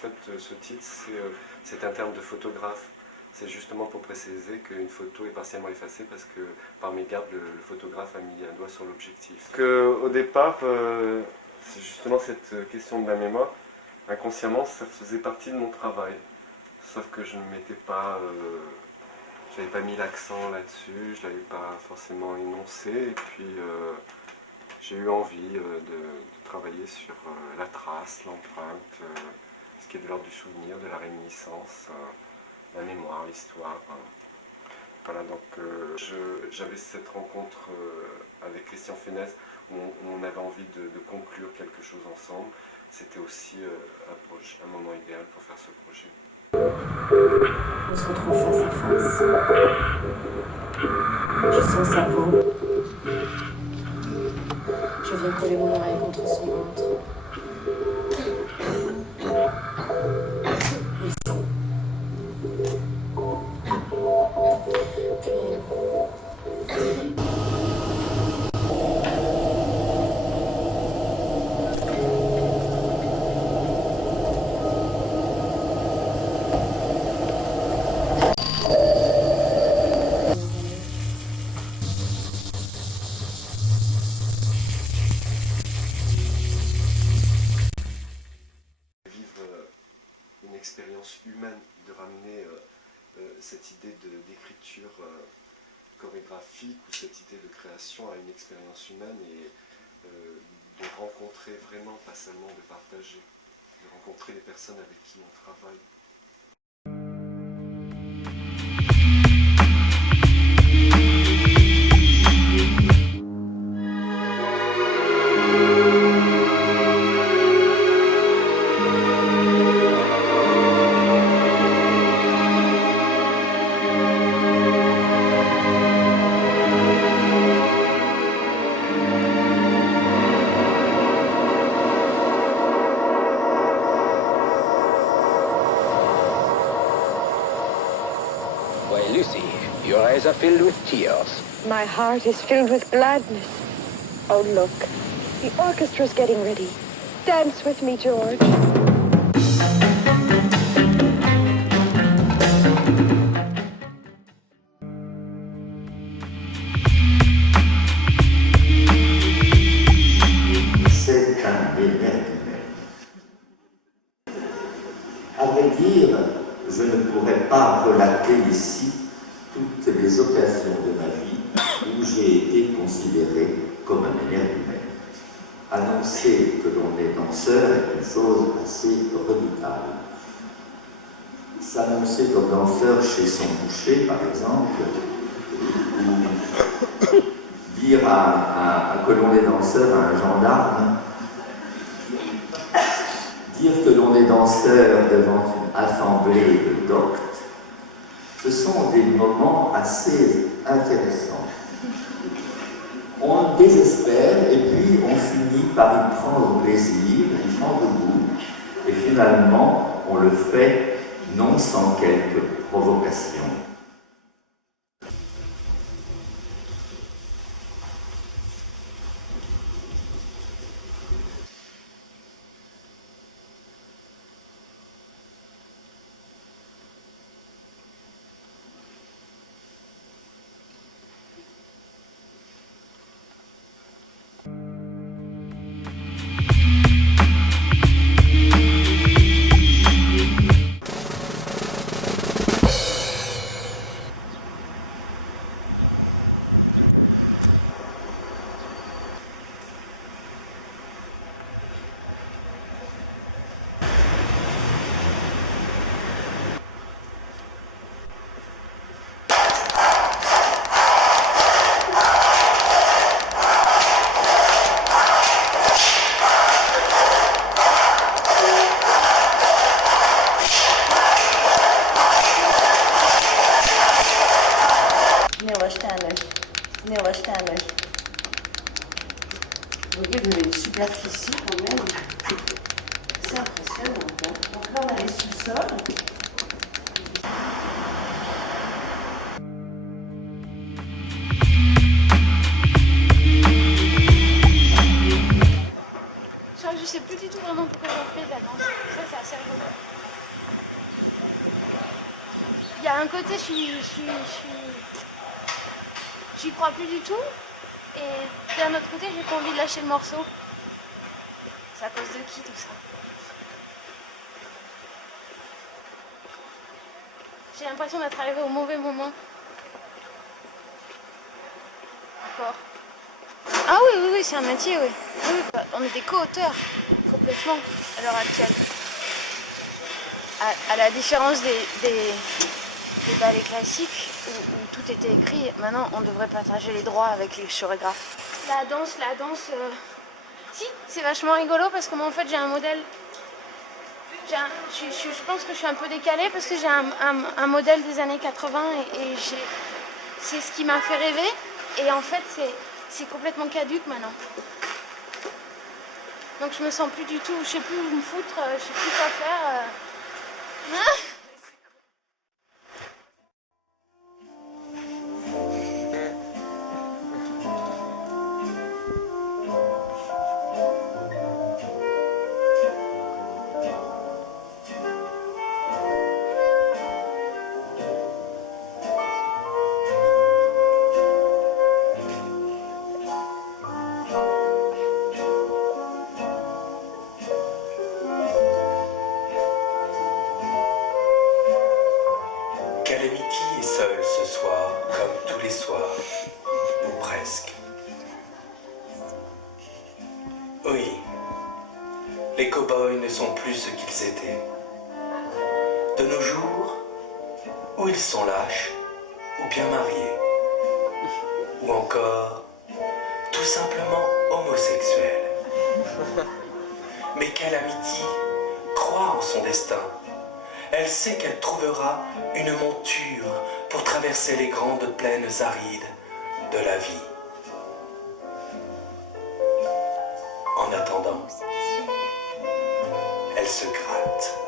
fait, ce titre, c'est un terme de photographe. C'est justement pour préciser qu'une photo est partiellement effacée parce que par mégarde, le photographe a mis un doigt sur l'objectif. Au départ, c'est justement cette question de la mémoire. Inconsciemment, ça faisait partie de mon travail. Sauf que je ne m'étais pas... j'avais pas mis l'accent là-dessus, je ne l'avais pas forcément énoncé. Et puis, j'ai eu envie de travailler sur la trace, l'empreinte, ce qui est de l'ordre du souvenir, de la réminiscence, la mémoire, l'histoire. Voilà, donc j'avais cette rencontre avec Christian Fenez où on avait envie de conclure quelque chose ensemble. C'était aussi un moment idéal pour faire ce projet. On se retrouve face à face. Je sens sa peau. Je viens coller mon oreille contre son ventre. Il sent. Expérience humaine, de ramener cette idée d'écriture chorégraphique ou cette idée de création à une expérience humaine et de rencontrer vraiment, pas seulement de partager, de rencontrer les personnes avec qui on travaille. Why, Lucy, your eyes are filled with tears. My heart is filled with gladness. Oh, look. The orchestra's getting ready. Dance with me, George. C'est un énergumène. À vrai dire, je ne pourrais pas relater ici toutes les occasions de ma vie où j'ai été considéré comme un énergumène. Annoncer que l'on est danseur est une chose assez redoutable. S'annoncer comme danseur chez son boucher, par exemple, ou dire que l'on est danseur à un gendarme, dire que l'on est danseur devant une assemblée de doctes, ce sont des moments assez intéressants. On désespère et puis on finit par y prendre plaisir, y prendre goût, et finalement on le fait non sans quelque provocation. Nella Stanley. Vous voyez, vous avez une superficie quand même. C'est impressionnant. Hein. Donc là, on a les sous-sols. Je sais plus du tout vraiment pourquoi j'en fais de la danse. Ça, c'est assez rigolo. d'un côté, j'y crois plus du tout. Et d'un autre côté, j'ai pas envie de lâcher le morceau. C'est à cause de qui tout ça? J'ai l'impression d'être arrivée au mauvais moment. Encore. Ah oui, c'est un métier, oui. Oui, bah, on est des co-auteurs, complètement, à l'heure actuelle. À la différence des ballets classiques, où tout était écrit, maintenant on devrait partager les droits avec les chorégraphes. La danse, si, c'est vachement rigolo parce que moi en fait j'ai un modèle. Je pense que je suis un peu décalée parce que j'ai un modèle des années 80 et c'est ce qui m'a fait rêver. Et en fait c'est complètement caduque maintenant. Donc je me sens plus du tout, je sais plus où me foutre, je sais plus quoi faire. Calamity est seule ce soir, comme tous les soirs, ou presque. Oui, les cow-boys ne sont plus ce qu'ils étaient. De nos jours, ou ils sont lâches, ou bien mariés, ou encore, tout simplement homosexuels. Mais Calamity croit en son destin. Elle sait qu'elle trouvera une monture pour traverser les grandes plaines arides de la vie. En attendant, elle se gratte.